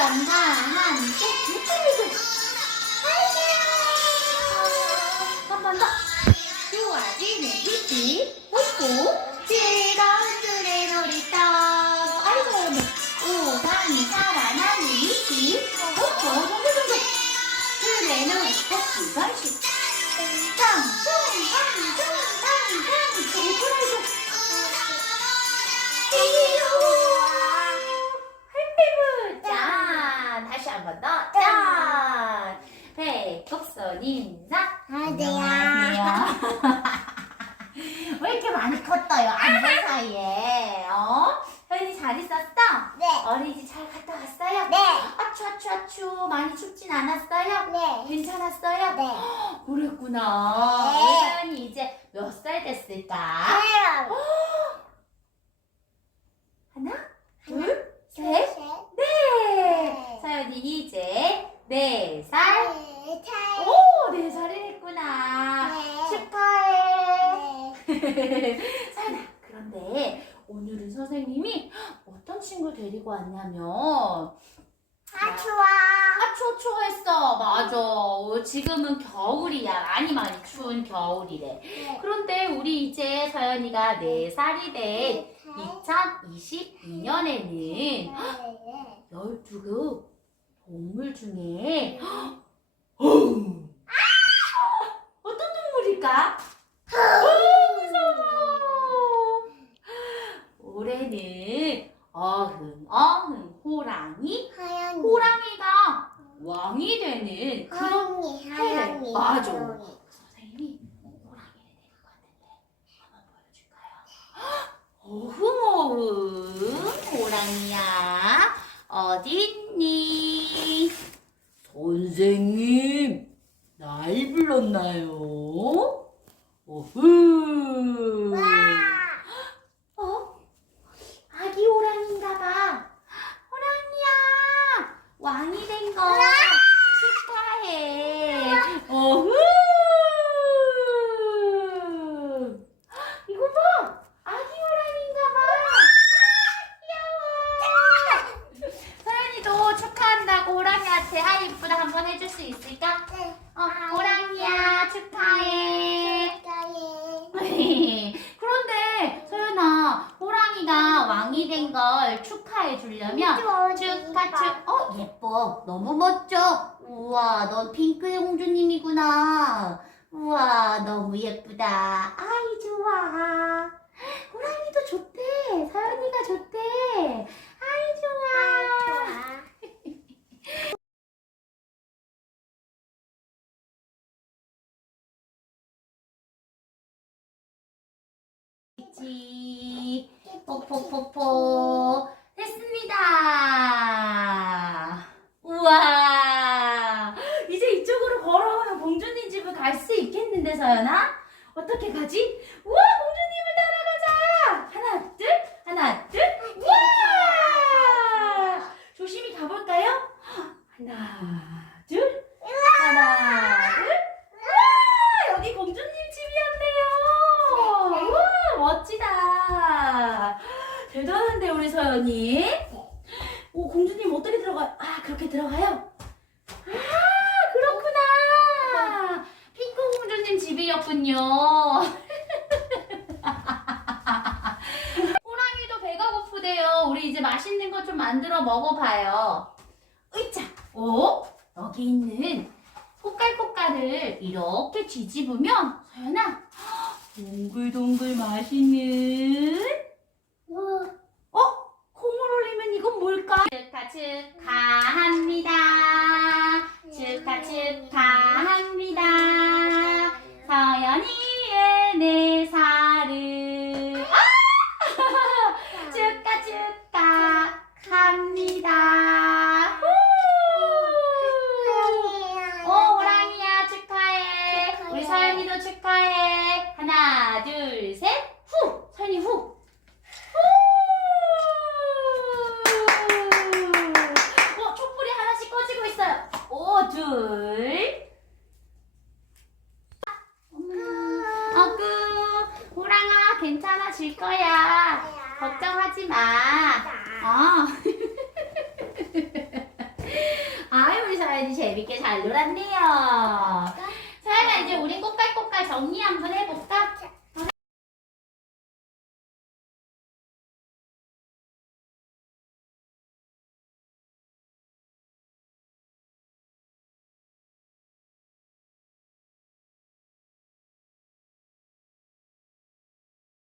간다. 하 안녕하세요. 왜 이렇게 많이 컸어요 안본 사이에 어? 혜인이 잘 있었어? 네. 어린이집 잘 갔다 왔어요? 네. 아추 아추 아추 많이 춥진 않았어요? 네. 괜찮았어요? 네. 그랬구나 네. 사연이 이제 몇 살 됐을까? 하 나 둘 셋. 네. 사연이 이제 네 살. 오, 네 살이 됐구나. 축하해. 사연아, 그런데 오늘은 선생님이 어떤 친구 데리고 왔냐면 아, 추워 추워했어. 맞아. 어, 지금은 겨울이야. 많이 많이 추운 겨울이래. 그런데 우리 이제 서연이가 네살이 된 2022년에는 12그 동물 중에 어떤 동물일까? 어, 무서워. 올해는 어흥 어흥 호랑이 호랑이가 왕이 되는 그런 해래. 맞아. 선생님이 호랑이를 데리고 왔는데 한번 보여줄까요? 어흥 어흥 호랑이야 어딨니? 선생님 날 불렀나요? 어흥 어? 아기 호랑이인가봐 호랑이야 왕이 된 거 축하해 어흥 이거 봐 아기 호랑이인가봐 귀여워 서연이도 축하한다고 호랑이한테 아 이쁘다 한번 해줄 수 있을까? 어 호랑이야 축하해. 그런데 서연아 호랑이가 왕이 된 걸 축하해 주려면 축하 축 어 예뻐. 너무 멋져. 우와 넌 핑크 공주님이구나. 우와 너무 예쁘다. 아이 좋아 호랑이도 좋대 서연이가 좋대 아이 좋아 있지 뽀뽀뽀뽀 됐습니다. 우와 이제 이쪽으로 걸어가면 공주님 집을 갈 수 있겠는데 서연아? 어떻게 가지? 우와 공주님을 따라가자. 하나 둘 하나 둘 우와 조심히 가볼까요? 하나 둘 하나 둘 우와 여기 공주님 집이었네요. 우와 멋지다. 대단한데 우리 서연이. 오 공주님 어떻게 들어가? 아 그렇게 들어가요? 아 그렇구나. 핑크 공주님 집이었군요. 호랑이도 배가 고프대요. 우리 이제 맛있는 것좀 만들어 먹어봐요. 으이차. 오 여기 있는 꽃갈꽃갈을 이렇게 뒤집으면 서연아 동글동글 맛있는 어? 콩을 올리면 이건 뭘까? 축하 축하합니다. 괜찮아질 거야. 걱정하지 마. 어. 아이 우리 서연이 재밌게 잘 놀았네요. 서연아 이제 우리 꽃갈꽃갈 정리 한번 해볼까?